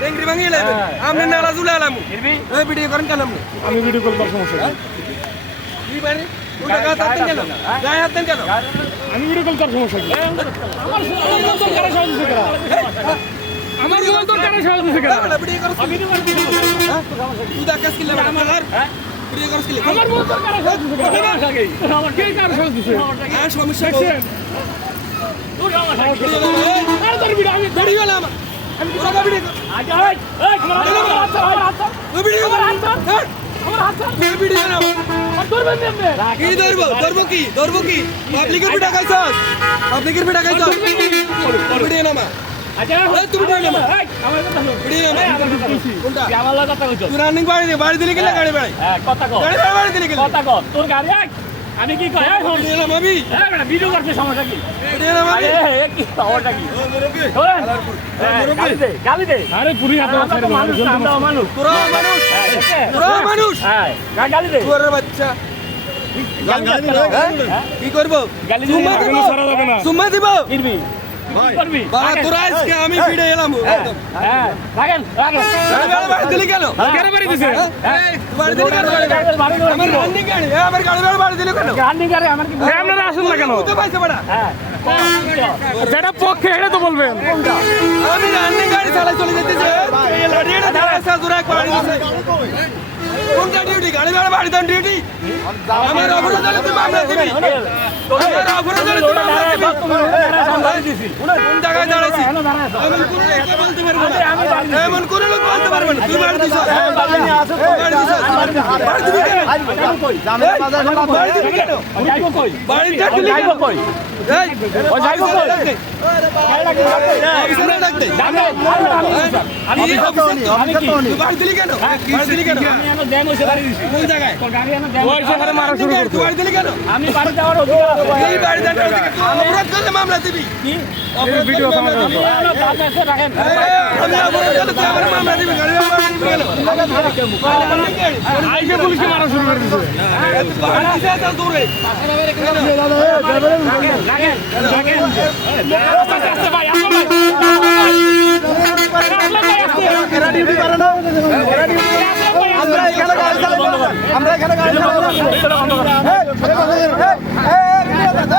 টেংরি ভাঙিয়ে লাইবেন আপনি নালা জুলে আলাম ওই ভিডিও করেন কেন আপনি আমি ভিডিও কল করার সমস্যা নেই কি মানে উল্টা গায়ে হাত দেন কেন গায়ে হাত দেন কেন আমি ভিডিও কল করার সমস্যা নেই আমার মোবাইল তো কারা সহজ দিছে কেন আমার মোবাইল তো কারা সহজ দিছে কেন ভিডিও করছ আমি তুই দা কাজ কিলে আমার ভিডিও করছ কিলে আমার মোবাইল তো কারা সহজ দিছে কেন আমার কে কারা সহজ দিছে হ্যাঁ সমস্যা তোর সমস্যা আর তোর ভিডিও আমি ভিডিও না আমি পুরো ভিডিও আগে এই ক্যামেরা ওই ভিডিও কর আমার হাত ওই ভিডিও না ধরবেন নেমে কি ধরবো কি পাবলিকের ভিডিও খাইছস পাবলিকের ভিডিও খাইছস ভিডিও না আচ্ছা এই তুমি ভিডিও না এই আমার কথা শুন ভিডিও না কোনটা আমার লাগা কথা কইছো তুই রানিং বাড়ি দিলি কিলা গাড়ি বাড়ি হ্যাঁ কথা কও গাড়ি বাড়ি দিলি কিলা কথা কও তোর গাড়ি আমি কি কই এই ভিডিও না মাবি এই বেটা ভিডিও করতে সমস্যা কি ভিডিও না মাবি আরে কি সমস্যা কি গালি দে আরে পুরি হাতে মানুষ আমরা মানুষ তোরা মানুষ হ্যাঁ গালি দে তোর বাচ্চা কি করব গালি দে সারা যাবে না সুম্মা দিব কিরবি করবি বাবা তোরা আজকে আমি ভিডিও এলাম হ্যাঁ রাখেন বাড়ি দিলি কেন কেন বাড়ি দিছে বাড়ি দিলি কেন আমার রানিং গাড়ি আমার গাড়ি বাড়ি দিলি কেন গান্ডি গাড়ি আমার কি আপনারা আসুন না কেন তো পাইছে বড়া হ্যাঁ যেটা পক্ষে এটা তো বলবেন কোনটা আমি রানিং গাড়ি চালাই চলে যেতেছে এই লড়িটা দাঁড়াছে জোরে বাড়ি দিছে কোনটা ডিউটি গাড়ি বাড়ি দেন ডিউটি আমার অপরাধ হলে তুমি মামলা দিবি আমার অপরাধ হলে তুমি মামলা দিবি কোন জায়গায় দাঁড়াইছি এমন কোন লোক বলতে পারবে না তুই বাড়ি দিছ বাড়ি দিছ বাড়ি দিবি কেন বাড়ি দিবি কেন যাইবো কই বাড়ি দিবি যাইবো কই এই ও যাইবো কই অফিসারে ডাক দে আমি তুই বাড়ি দিলি কেন বাড়ি দিলি কেন আমি এনে দেম হইছে বাড়ি দিছি কোন জায়গায় তোর গাড়ি এনে দেম ওই শহরে মারা শুরু করতে বাড়ি দিলি কেন আমি বাড়ি যাওয়ার অধিকার আছে এই বাড়ি দেন অপরাধ করলে মামলা দিবি কি অপরাধ ভিডিও আমি এনে বাড়ি এসে রাখেন আমি অপরাধ করলে তুই আমার মামলা দিবি গাড়ি মামলা দিবি কেন আইকে পুলিশকে মারা শুরু করে দিছে বাড়ি দিছে এত দূরে রাখেন আস্তে ভাই আসো ভাই আমরা এখানে গাড়ি চালাবো